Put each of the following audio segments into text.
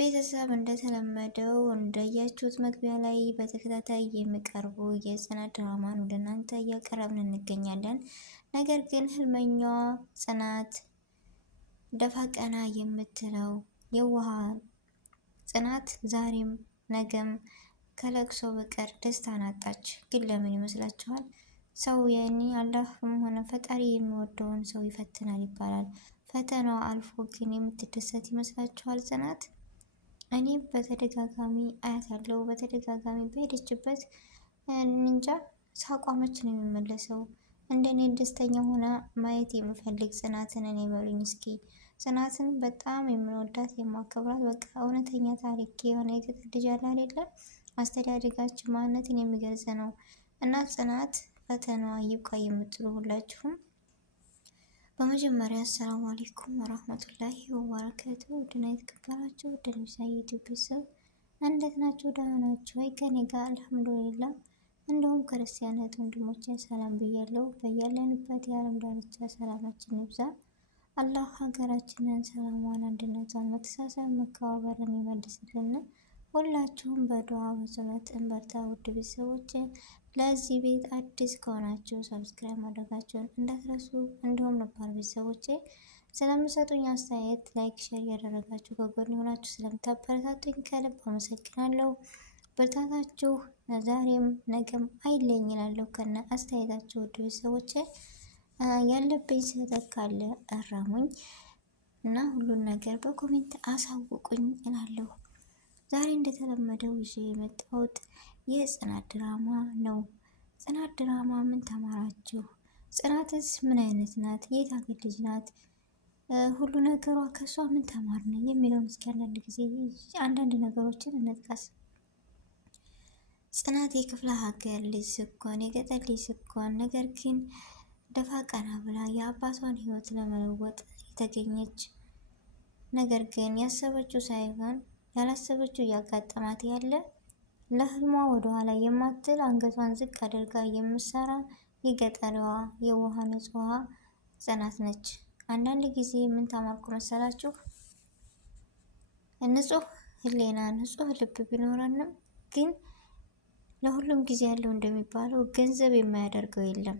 ቤተሰብ እንደተለመደው እንዳያችሁት መግቢያ ላይ በተከታታይ የሚቀርቡ የጽናት ድራማን ወደ እናንተ እያቀረብን እንገኛለን። ነገር ግን ህልመኛዋ ጽናት ደፋ ቀና የምትለው የዋህ ጽናት ዛሬም ነገም ከለቅሶ በቀር ደስታን አጣች። ግን ለምን ይመስላችኋል? ሰው አላህም ሆነ ፈጣሪ የሚወደውን ሰው ይፈትናል ይባላል። ፈተናዋ አልፎ ግን የምትደሰት ይመስላችኋል ጽናት? እኔ በተደጋጋሚ አያታለሁ። በተደጋጋሚ በሄደችበት እንጃ ሳቋመች ነው የሚመለሰው። እንደኔ ደስተኛ ሆና ማየት የምፈልግ ጽናትን እኔ በሉኝ እስኪ። ጽናትን በጣም የምንወዳት የማከብራት በቃ እውነተኛ ታሪክ የሆነ የገጠር ልጅ አለ አይደለ? አስተዳደጋችን ማንነትን የሚገልጽ ነው እና ጽናት ፈተናዋ ይብቃ የምትሉ ሁላችሁም በመጀመሪያ አሰላሙ አለይኩም ወራህመቱላሂ ወበረካቱ። ውድና የተከበራችሁ ውድ ሚሳይ ዩቲዩብ ቤተሰብ እንዴት ናችሁ? ደህና ናችሁ ወይ? ከኔ ጋር አልሐምዱሊላህ። እንደውም ክርስቲያናት ወንድሞቼ ሰላም ብያለሁ። በያለንበት የዓለም ዳርቻ ሰላማችን ይብዛ። አላህ ሀገራችንን ሰላሟን፣ አንድነቷን፣ መተሳሰብ መከባበርን ይመልስልን። ሁላችሁም በዱዓ በጸሎት እንበርታ። ውድ ቤተሰቦች ለዚህ ቤት አዲስ ከሆናችሁ ሰብስክራይብ ማድረጋችሁን እንዳትረሱ። እንዲሁም ነባር ቤተሰቦቼ ስለምሰጡኝ አስተያየት ላይክ፣ ሼር ያደረጋችሁ ከጎን የሆናችሁ ስለምታበረታቱኝ ከልብ አመሰግናለሁ። ብርታታችሁ ዛሬም ነገም አይለኝ እላለሁ ከነ አስተያየታችሁ። ውድ ቤተሰቦቼ ያለብኝ ስህተት ካለ እረሙኝ እና ሁሉን ነገር በኮሜንት አሳውቁኝ እላለሁ። ዛሬ እንደተለመደው ይዤ የመጣሁት የጽናት ድራማ ነው። ጽናት ድራማ ምን ተማራችሁ? ጽናትስ ምን አይነት ናት? የት ሀገር ልጅ ናት? ሁሉ ነገሯ ከሷ ምን ተማርን የሚለውን እስኪ አንዳንድ ነገሮችን እንጥቀስ። ጽናት የክፍለ ሀገር ልጅ ስትሆን የገጠር ልጅ ስትሆን ነገር ግን ደፋ ቀና ብላ የአባቷን ሕይወት ለመለወጥ የተገኘች ነገር ግን ያሰበችው ሳይሆን ያላሰበችው እያጋጠማት ያለ ለህልሟ ወደኋላ የማትል አንገቷን ዝቅ አድርጋ የምትሰራ የገጠሪዋ የውሃ ንጹህ ጽናት ነች። አንዳንድ ጊዜ ምን ተማርኩ መሰላችሁ? ንጹህ ህሊና ንጹህ ልብ ቢኖረንም ግን ለሁሉም ጊዜ ያለው እንደሚባለው ገንዘብ የማያደርገው የለም።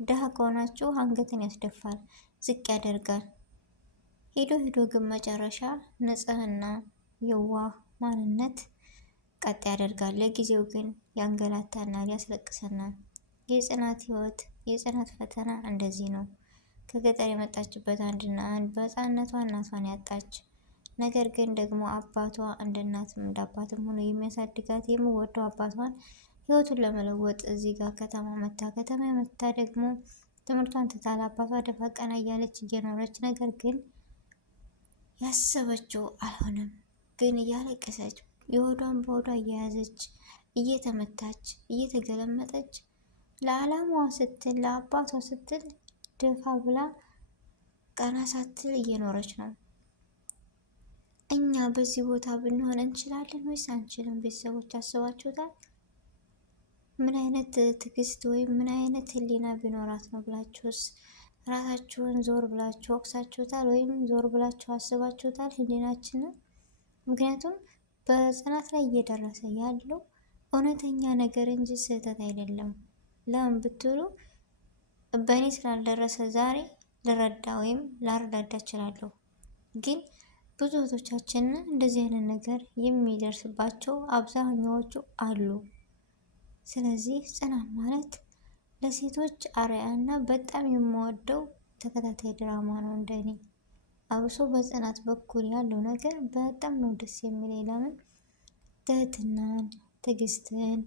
ድሃ ከሆናችሁ አንገትን ያስደፋል፣ ዝቅ ያደርጋል። ሄዶ ግን መጨረሻ ንጽህና የዋህ ማንነት ቀጥ ያደርጋል። ለጊዜው ግን ያንገላታናል፣ ያስለቅሰናል። የጽናት ህይወት የጽናት ፈተና እንደዚህ ነው። ከገጠር የመጣችበት አንድና አንድ በህፃንነቷ እናቷን ያጣች ነገር ግን ደግሞ አባቷ እንደ እናትም እንደ አባትም ሆኖ የሚያሳድጋት የሚወደው አባቷን ህይወቱን ለመለወጥ እዚህ ጋር ከተማ መታ ደግሞ ትምህርቷን ትታ አባቷ ደፋ ቀና እያለች እየኖረች ነገር ግን ያሰበችው አልሆነም። ግን እያለቀሰች የሆዷን በሆዷ እየያዘች እየተመታች እየተገለመጠች ለዓላማዋ ስትል ለአባቷ ስትል ደፋ ብላ ቀና ሳትል እየኖረች ነው። እኛ በዚህ ቦታ ብንሆን እንችላለን ወይስ አንችልም? ቤተሰቦች አስባችሁታል? ምን አይነት ትዕግስት ወይም ምን አይነት ህሊና ቢኖራት ነው ብላችሁስ ራሳችሁን ዞር ብላችሁ ወቅሳችሁታል? ወይም ዞር ብላችሁ አስባችሁታል ህሊናችንን? ምክንያቱም በጽናት ላይ እየደረሰ ያለው እውነተኛ ነገር እንጂ ስህተት አይደለም። ለምን ብትሉ በእኔ ስላልደረሰ ዛሬ ልረዳ ወይም ላረዳዳ እችላለሁ። ግን ብዙ እህቶቻችን እንደዚህ አይነት ነገር የሚደርስባቸው አብዛኛዎቹ አሉ። ስለዚህ ጽናት ማለት ለሴቶች አርአያ እና በጣም የምወደው ተከታታይ ድራማ ነው እንደኔ። አብሶ በጽናት በኩል ያለው ነገር በጣም ነው ደስ የሚለኝ። ለምን ትህትናን፣ ትዕግስትን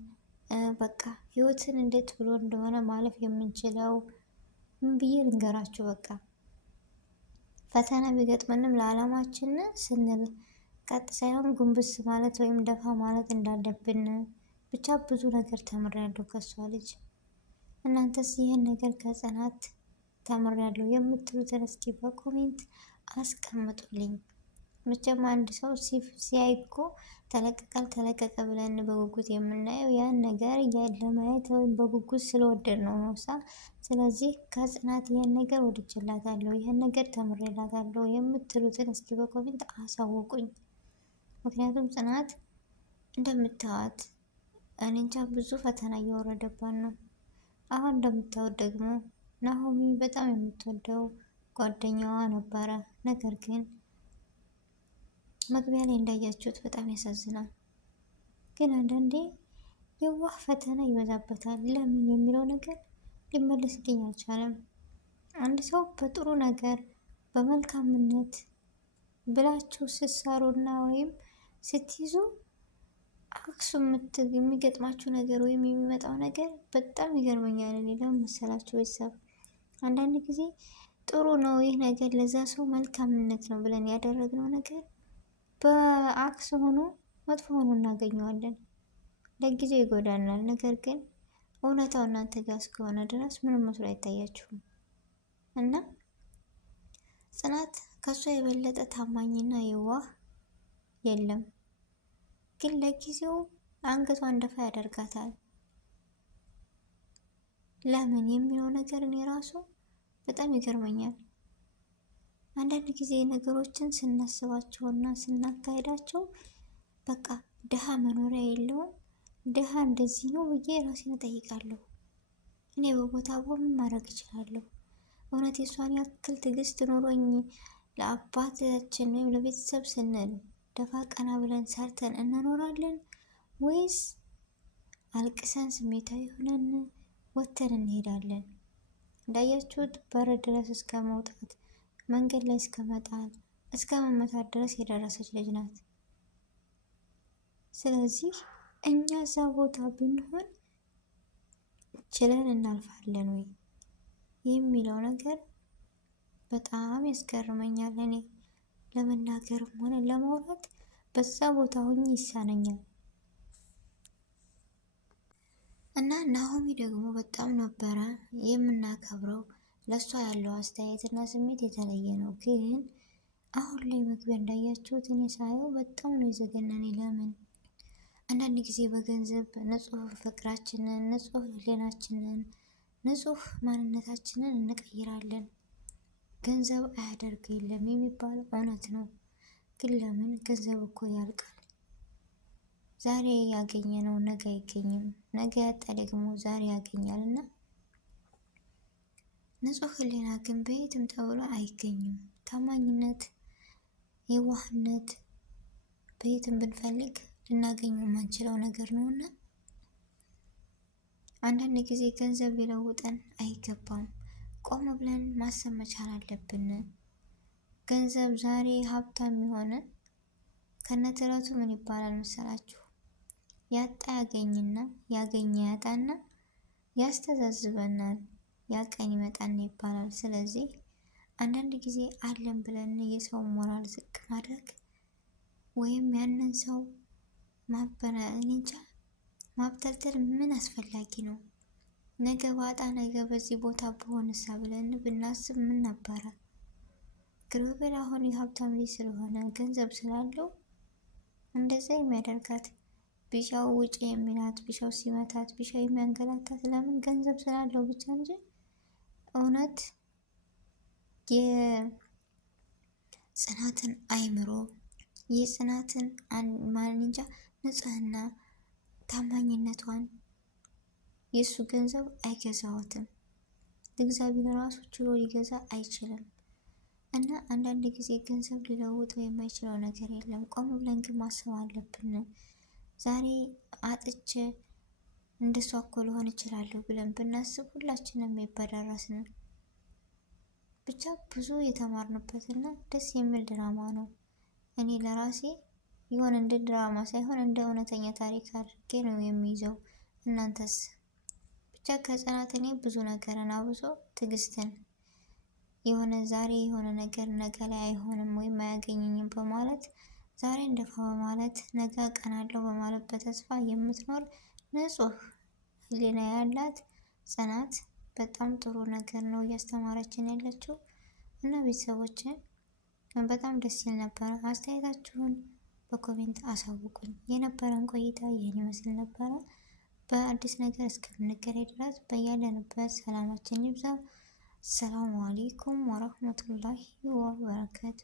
በቃ ህይወትን እንዴት ብሎ እንደሆነ ማለፍ የምንችለው ምን ብዬ ልንገራችሁ። በቃ ፈተና ቢገጥመንም ለዓላማችን ስንል ቀጥ ሳይሆን ጉንብስ ማለት ወይም ደፋ ማለት እንዳለብን ብቻ ብዙ ነገር ተምሬያለሁ ከሷ ልጅ። እናንተስ ይህን ነገር ከጽናት ተምሬያለሁ የምትሉትን እስኪ በኮሜንት አስቀምጡልኝ። መቼም አንድ ሰው ሲያይ እኮ ተለቀቀ ብለን በጉጉት የምናየው ያን ነገር ለማየት ወይም በጉጉት ስለወደድ ነው ነውሳ። ስለዚህ ከጽናት ይህን ነገር ወድጄላታለሁ፣ ይህን ነገር ተምሬላታለሁ የምትሉትን እስኪ በኮሜንት አሳውቁኝ። ምክንያቱም ጽናት እንደምታዋት እኔ እንጃ ብዙ ፈተና እየወረደባት ነው። አሁን እንደምታወት ደግሞ ናሆሚ በጣም የምትወደው ጓደኛዋ ነበረ። ነገር ግን መግቢያ ላይ እንዳያችሁት በጣም ያሳዝናል። ግን አንዳንዴ የዋህ ፈተና ይበዛበታል። ለምን የሚለው ነገር ሊመለስልኝ አልቻለም። አንድ ሰው በጥሩ ነገር በመልካምነት ብላችሁ ስትሰሩና ወይም ስትይዙ አክሱ የሚገጥማችሁ ነገር ወይም የሚመጣው ነገር በጣም ይገርመኛል። እኔ ለምን መሰላችሁ ቤተሰብ አንዳንድ ጊዜ ጥሩ ነው ይህ ነገር ለዛ ሰው መልካምነት ነው ብለን ያደረግነው ነገር በአክስ ሆኖ መጥፎ ሆኖ እናገኘዋለን። ለጊዜው ይጎዳናል። ነገር ግን እውነታው እናንተ ጋር እስከሆነ ድረስ ምንም መስሎ አይታያችሁም። እና ጽናት ከሷ የበለጠ ታማኝና የዋህ የለም። ግን ለጊዜው አንገቷን ደፋ ያደርጋታል። ለምን የሚለው ነገር እኔ ራሱ በጣም ይገርመኛል። አንዳንድ ጊዜ ነገሮችን ስናስባቸውና ስናካሄዳቸው በቃ ድሃ መኖሪያ የለውም፣ ድሃ እንደዚህ ነው ብዬ ራሴን እጠይቃለሁ። እኔ በቦታ ምን ማድረግ እችላለሁ? እውነት የሷን ያክል ትዕግስት ኖሮኝ ለአባታችን ወይም ለቤተሰብ ስንል ደፋ ቀና ብለን ሰርተን እንኖራለን ወይስ አልቅሰን ስሜታዊ ሆነን ወተን እንሄዳለን? እንዳያችሁት በር ድረስ እስከ መውጣት መንገድ ላይ እስከ መጣል እስከ መመታት ድረስ የደረሰች ልጅ ናት። ስለዚህ እኛ እዛ ቦታ ብንሆን ችለን እናልፋለን ወይ የሚለው ነገር በጣም ያስገርመኛል። እኔ ለመናገርም ሆነ ለማውራት በዛ ቦታ ሆኜ ይሳነኛል። እና ናሆሚ ደግሞ በጣም ነበረ የምናከብረው። ለእሷ ያለው አስተያየት እና ስሜት የተለየ ነው። ግን አሁን ላይ መግቢያ እንዳያችሁት እኔ ሳየው በጣም ነው የዘገነኔ። ለምን አንዳንድ ጊዜ በገንዘብ ንጹህ ፍቅራችንን፣ ንጹህ ህሊናችንን፣ ንጹህ ማንነታችንን እንቀይራለን። ገንዘብ አያደርግ የለም የሚባለው እውነት ነው። ግን ለምን ገንዘብ እኮ ያልቃል። ዛሬ ያገኘ ነው ነገ አይገኝም። ነገ ያጣ ደግሞ ዛሬ ያገኛል። እና ንጹህ ህሊና ግን በየትም ተብሎ አይገኝም። ታማኝነት፣ የዋህነት በየትም ብንፈልግ ልናገኘው የማንችለው ነገር ነው። እና አንዳንድ ጊዜ ገንዘብ ሊለውጠን አይገባም። ቆም ብለን ማሰብ መቻል አለብን። ገንዘብ ዛሬ ሀብታም የሆነ ከነተረቱ ምን ይባላል መሰላችሁ? ያጣ ያገኝና ያገኘ ያጣና ያስተዛዝበናል፣ ያቀን ይመጣና ይባላል። ስለዚህ አንዳንድ ጊዜ አለን ብለን የሰው ሞራል ዝቅ ማድረግ ወይም ያንን ሰው እንጃ ማብጠልጠል ምን አስፈላጊ ነው? ነገ ባጣ ነገ በዚህ ቦታ በሆንሳ ብለን ብናስብ ምን ነበረ? ግርብል አሁን የሀብታም ልጅ ስለሆነ ገንዘብ ስላለው እንደዛ የሚያደርጋት ቢሻው ውጪ የሚላት ቢሻው ሲመታት ቢሻው የሚያንገላታት ለምን ገንዘብ ስላለው ብቻ እንጂ እውነት የጽናትን አይምሮ የጽናትን ማንንጃ ንጽህና ታማኝነቷን የእሱ ገንዘብ አይገዛዎትም። እግዚአብሔር ራሱ ችሎ ሊገዛ አይችልም። እና አንዳንድ ጊዜ ገንዘብ ሊለውጠው የማይችለው ነገር የለም። ቆም ብለን ግን ማሰብ አለብን። ዛሬ አጥቼ እንደሷ እኮ ልሆን እችላለሁ ብለን ብናስብ ሁላችንም የበደረስን። ብቻ ብዙ የተማርንበትና ደስ የሚል ድራማ ነው። እኔ ለራሴ የሆነ እንደ ድራማ ሳይሆን እንደ እውነተኛ ታሪክ አድርጌ ነው የሚይዘው። እናንተስ? ብቻ ከጽናት እኔ ብዙ ነገርን አብሶ ትዕግስትን የሆነ ዛሬ የሆነ ነገር ነገ ላይ አይሆንም ወይም አያገኘኝም በማለት ዛሬ እንደፋ በማለት ነገ ቀናለሁ በማለት በተስፋ የምትኖር ንጹህ ህሊና ያላት ጽናት በጣም ጥሩ ነገር ነው እያስተማረችን ያለችው። እና ቤተሰቦችን በጣም ደስ ይል ነበረ። አስተያየታችሁን በኮሜንት አሳውቁኝ። የነበረን ቆይታ ይህን ይመስል ነበረ። በአዲስ ነገር እስከምንገናኝ ድረስ በያለንበት ሰላማችን ይብዛ። ሰላሙ አሌይኩም ወረህመቱላሂ ወበረካቱ።